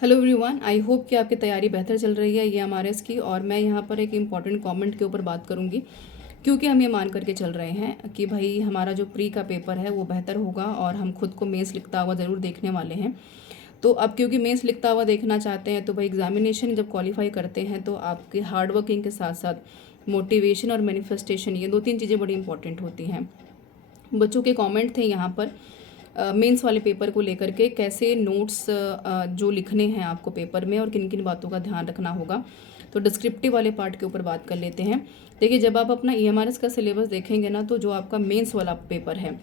Hello everyone, I hope कि आपकी तैयारी बेहतर चल रही है ये एमआरएस की। और मैं यहाँ पर एक इम्पॉर्टेंट कमेंट के ऊपर बात करूँगी, क्योंकि हम ये मान करके चल रहे हैं कि भाई हमारा जो प्री का पेपर है वो बेहतर होगा और हम खुद को मेंस लिखता हुआ ज़रूर देखने वाले हैं। तो अब क्योंकि मेंस लिखता हुआ देखना चाहते हैं तो भाई एग्जामिनेशन जब क्वालिफाई करते हैं तो आपके हार्ड वर्किंग के साथ साथ मोटिवेशन और मैनिफेस्टेशन, ये दो तीन चीज़ें बड़ी इंपॉर्टेंट होती हैं। बच्चों के कमेंट थे यहाँ पर मेंस वाले पेपर को लेकर के, कैसे नोट्स जो लिखने हैं आपको पेपर में और किन किन बातों का ध्यान रखना होगा। तो डिस्क्रिप्टिव वाले पार्ट के ऊपर बात कर लेते हैं। देखिए, जब आप अपना ईएमआरएस का सिलेबस देखेंगे ना, तो जो आपका मेंस वाला पेपर है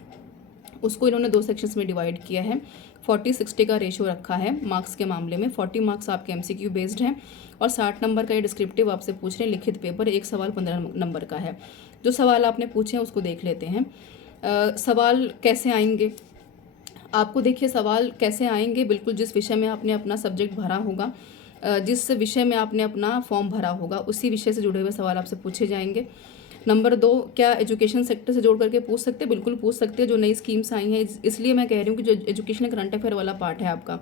उसको इन्होंने दो सेक्शंस में डिवाइड किया है। 40-60 का रेशियो रखा है मार्क्स के मामले में। 40 मार्क्स आपके एमसीक्यू बेस्ड हैं और 60 नंबर का ये डिस्क्रिप्टिव आपसे पूछ रहे हैं लिखित पेपर। एक सवाल 15 नंबर का है। जो सवाल आपने पूछे हैं उसको देख लेते हैं। सवाल कैसे आएंगे आपको, देखिए सवाल कैसे आएंगे, बिल्कुल जिस विषय में आपने अपना सब्जेक्ट भरा होगा, जिस विषय में आपने अपना फॉर्म भरा होगा उसी विषय से जुड़े हुए सवाल आपसे पूछे जाएंगे। नंबर 2, क्या एजुकेशन सेक्टर से जोड़ करके पूछ सकते हैं? बिल्कुल पूछ सकते हैं। जो नई स्कीम्स आई हैं, इसलिए मैं कह रही हूँ कि जो एजुकेशन करंट अफेयर वाला पार्ट है आपका,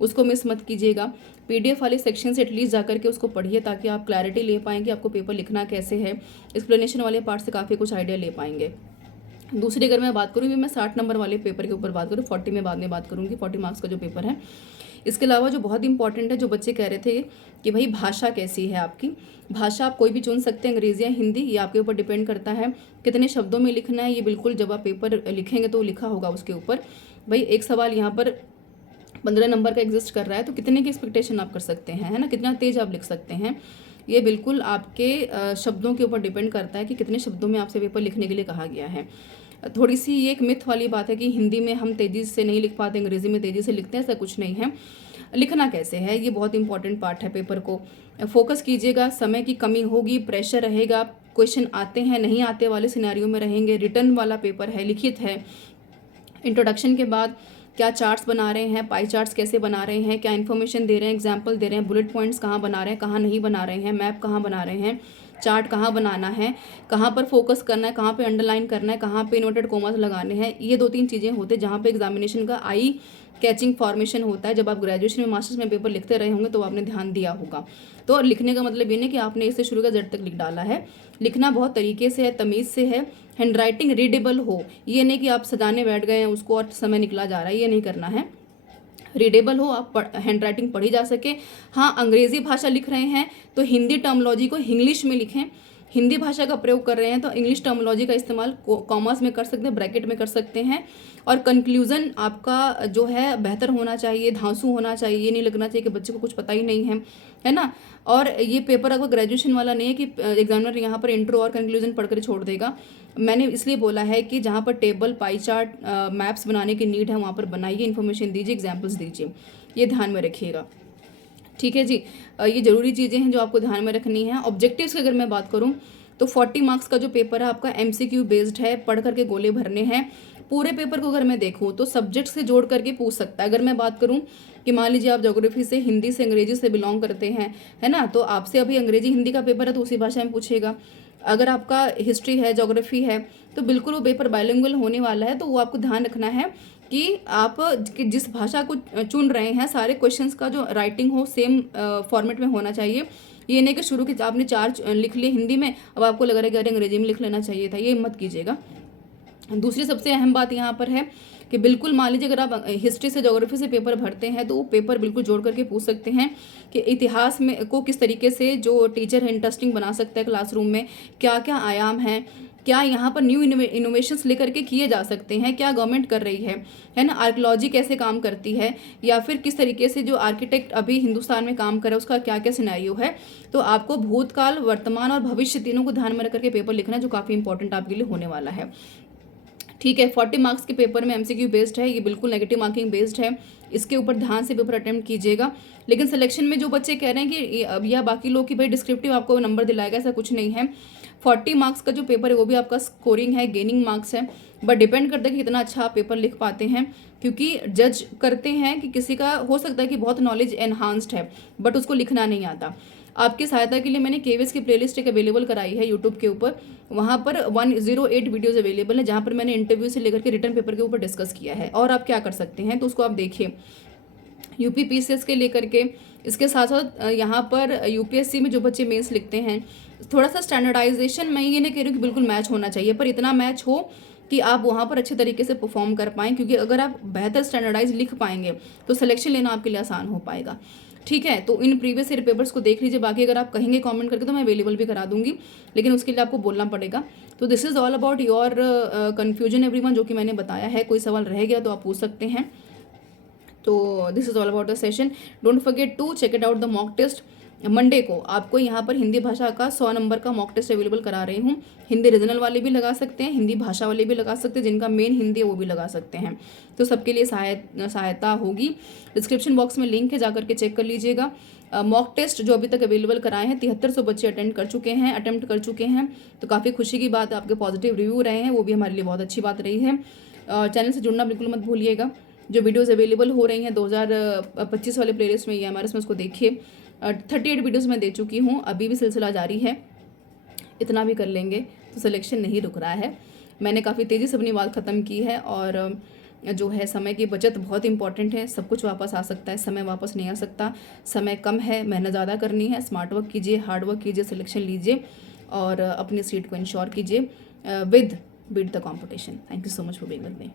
उसको मिस मत कीजिएगा। पीडीएफ वाले सेक्शन से एटलीस्ट जा करके उसको पढ़िए, ताकि आप क्लैरिटी ले पाएंगे आपको पेपर लिखना कैसे है। एक्सप्लेनेशन वाले पार्ट से काफ़ी कुछ आइडिया ले पाएंगे। दूसरी अगर मैं बात करूँ, मैं 60 नंबर वाले पेपर के ऊपर बात करूँ, 40 में बाद में बात करूँगी, 40 मार्क्स का जो पेपर है। इसके अलावा जो बहुत इंपॉर्टेंट है, जो बच्चे कह रहे थे कि भाई भाषा कैसी है आपकी। भाषा आप कोई भी चुन सकते हैं, अंग्रेजी या हिंदी, ये आपके ऊपर डिपेंड करता है कितने शब्दों में लिखना है। ये बिल्कुल जब आप पेपर लिखेंगे तो लिखा होगा उसके ऊपर। भाई एक सवाल यहाँ पर 15 नंबर का एग्जिस्ट कर रहा है, तो कितने की एक्सपेक्टेशन आप कर सकते हैं, है ना, कितना तेज आप लिख सकते हैं। ये बिल्कुल आपके शब्दों के ऊपर डिपेंड करता है कि कितने शब्दों में आपसे पेपर लिखने के लिए कहा गया है। थोड़ी सी ये एक मिथ वाली बात है कि हिंदी में हम तेज़ी से नहीं लिख पाते, अंग्रेज़ी में तेज़ी से लिखते हैं, ऐसा कुछ नहीं है। लिखना कैसे है, ये बहुत इंपॉर्टेंट पार्ट है। पेपर को फोकस कीजिएगा। समय की कमी होगी, प्रेशर रहेगा, क्वेश्चन आते हैं नहीं आते वाले सिनेरियो में रहेंगे। रिटर्न वाला पेपर है, लिखित है। इंट्रोडक्शन के बाद क्या चार्ट्स बना रहे हैं, पाई चार्ट्स कैसे बना रहे हैं, क्या इन्फॉर्मेशन दे रहे हैं, एग्जाम्पल दे रहे हैं, बुलेट पॉइंट्स कहाँ बना रहे हैं, कहाँ नहीं बना रहे हैं, मैप कहाँ बना रहे हैं, चार्ट कहाँ बनाना है, कहाँ पर फोकस करना है, कहाँ पे अंडरलाइन करना है, कहाँ पे इन्वर्टेड कोमास लगाने हैं। ये दो तीन चीज़ें होते हैं जहाँ पे एग्जामिनेशन का आई कैचिंग फॉर्मेशन होता है। जब आप ग्रेजुएशन में मास्टर्स में पेपर लिखते रहे होंगे तो आपने ध्यान दिया होगा। तो लिखने का मतलब ये नहीं कि आपने इससे शुरू कर जेड तक लिख डाला है। लिखना बहुत तरीके से है, तमीज़ से है। हैंड राइटिंग रीडेबल हो, ये नहीं कि आप सजाने बैठ गए हैं उसको और समय निकला जा रहा है, ये नहीं करना है। रीडेबल हो, आप हैंड राइटिंग पढ़ी जा सके। हाँ, अंग्रेजी भाषा लिख रहे हैं तो हिंदी टर्मोलॉजी को इंग्लिश में लिखें। हिंदी भाषा का प्रयोग कर रहे हैं तो इंग्लिश टर्मोलॉजी का इस्तेमाल कॉमर्स में कर सकते हैं, ब्रैकेट में कर सकते हैं। और कंक्लूजन आपका जो है बेहतर होना चाहिए, धांसू होना चाहिए। ये नहीं लगना चाहिए कि बच्चे को कुछ पता ही नहीं है ना। और ये पेपर अगर ग्रेजुएशन वाला नहीं है कि एग्जामिनर यहाँ पर इंट्रो और कंक्लूजन पढ़कर छोड़ देगा। मैंने इसलिए बोला है कि जहाँ पर टेबल, पाई चार्ट, मैप्स बनाने की नीड है वहाँ पर बनाइए, इन्फॉर्मेशन दीजिए, एग्जाम्पल्स दीजिए। ये ध्यान में रखिएगा, ठीक है जी। ये ज़रूरी चीज़ें हैं जो आपको ध्यान में रखनी है। ऑब्जेक्टिव्स की अगर मैं बात करूँ तो 40 मार्क्स का जो पेपर है आपका एमसीक्यू बेस्ड है, पढ़ करके गोले भरने हैं। पूरे पेपर को अगर मैं देखूँ तो सब्जेक्ट से जोड़ करके पूछ सकता है। अगर मैं बात करूँ कि मान लीजिए आप ज्योग्राफी से, हिंदी से, अंग्रेजी से बिलोंग करते हैं, है ना, तो आपसे अभी अंग्रेजी हिंदी का पेपर है तो उसी भाषा में पूछेगा। अगर आपका हिस्ट्री है, ज्योग्राफी है, तो बिल्कुल वो पेपर बाइलिंगुअल होने वाला है। तो वो आपको ध्यान रखना है कि आप जिस भाषा को चुन रहे हैं, सारे क्वेश्चंस का जो राइटिंग हो सेम फॉर्मेट में होना चाहिए। ये नहीं कि शुरू के आपने 4 लिख लिए हिंदी में, अब आपको लग रहा है कि अरे अंग्रेजी में लिख लेना चाहिए था, ये मत कीजिएगा। दूसरी सबसे अहम बात यहाँ पर है कि बिल्कुल मान लीजिए अगर आप हिस्ट्री से, ज्योग्राफी से पेपर भरते हैं तो वो पेपर बिल्कुल जोड़ करके पूछ सकते हैं कि इतिहास में को किस तरीके से जो टीचर है इंटरेस्टिंग बना सकता है क्लासरूम में, क्या क्या आयाम हैं, क्या यहाँ पर न्यू इनोवेशंस लेकर के किए जा सकते हैं, क्या गवर्नमेंट कर रही है ना, आर्कियोलॉजी कैसे काम करती है, या फिर किस तरीके से जो आर्किटेक्ट अभी हिंदुस्तान में काम कर रहा है उसका क्या क्या सिनेरियो है। तो आपको भूतकाल, वर्तमान और भविष्य तीनों को ध्यान में रख करके पेपर लिखना है, जो काफ़ी इंपॉर्टेंट आपके लिए होने वाला है, ठीक है। 40 मार्क्स के पेपर में एमसीक्यू बेस्ड है, ये बिल्कुल नेगेटिव मार्किंग बेस्ड है। इसके ऊपर ध्यान से पेपर अटेम्प्ट कीजिएगा। लेकिन सिलेक्शन में जो बच्चे कह रहे हैं कि अब या बाकी लोग कि भाई डिस्क्रिप्टिव आपको नंबर दिलाएगा, ऐसा कुछ नहीं है। 40 मार्क्स का जो पेपर है वो भी आपका स्कोरिंग है, गेनिंग मार्क्स है, बट डिपेंड करता है कि कितना अच्छा आप पेपर लिख पाते हैं। क्योंकि जज करते हैं कि किसी का हो सकता है कि बहुत नॉलेज एनहांस्ड है बट उसको लिखना नहीं आता। आपकी सहायता के लिए मैंने केवीएस की प्लेलिस्ट एक अवेलेबल कराई है यूट्यूब के ऊपर। वहाँ पर 108 वीडियोस अवेलेबल है जहाँ पर मैंने इंटरव्यू से लेकर के रिटर्न पेपर के ऊपर डिस्कस किया है। और आप क्या कर सकते हैं तो उसको आप देखिए। यूपी पीसीएस के लेकर के। इसके साथ साथ यहाँ पर यूपीएससी में जो बच्चे मेंस लिखते हैं, थोड़ा सा स्टैंडर्डाइजेशन, मैं ये नहीं कह रही हूँ कि बिल्कुल मैच होना चाहिए, पर इतना मैच हो कि आप वहाँ पर अच्छे तरीके से परफॉर्म कर पाएँ, क्योंकि अगर आप बेहतर स्टैंडर्डाइज लिख पाएंगे तो सिलेक्शन लेना आपके लिए आसान हो पाएगा। ठीक है, तो इन प्रीवियस ईयर पेपर्स को देख लीजिए। बाकी अगर आप कहेंगे कमेंट करके तो मैं अवेलेबल भी करा दूंगी, लेकिन उसके लिए आपको बोलना पड़ेगा। तो this is all about your confusion everyone, जो कि मैंने बताया है। कोई सवाल रह गया तो आप पूछ सकते हैं। तो this is all about the session. Don't forget to check it out the mock test. Monday को आपको यहाँ पर हिंदी भाषा का 100 नंबर का मॉक टेस्ट अवेलेबल करा रही हूँ। हिंदी रीजनल वाले भी लगा सकते हैं, हिंदी भाषा वाले भी लगा सकते हैं, जिनका मेन हिंदी है वो भी लगा सकते हैं। तो सबके लिए सहायता होगी। डिस्क्रिप्शन बॉक्स में लिंक है, जाकर के चेक कर लीजिएगा। मॉक टेस्ट जो अभी तक अवेलेबल कराए हैं 7300 बच्चे अटेम्प्ट कर चुके हैं। तो काफ़ी खुशी की बात है, आपके पॉजिटिव रिव्यू रहे हैं, वो भी हमारे लिए बहुत अच्छी बात रही है। चैनल से जुड़ना बिल्कुल मत भूलिएगा। जो वीडियोस अवेलेबल हो रही हैं 2025 वाले प्लेलिस्ट में या हमारे उसको देखिए। 38 वीडियोस मैं दे चुकी हूँ, अभी भी सिलसिला जारी है। इतना भी कर लेंगे तो सिलेक्शन नहीं रुक रहा है। मैंने काफ़ी तेज़ी से अपनी बात ख़त्म की है, और जो है समय की बचत बहुत इंपॉर्टेंट है। सब कुछ वापस आ सकता है, समय वापस नहीं आ सकता। समय कम है, मेहनत ज़्यादा करनी है। स्मार्ट वर्क कीजिए, हार्ड वर्क कीजिए, सिलेक्शन लीजिए और अपनी सीट को इंश्योर कीजिए with beat the competition. Thank you so much for being with me.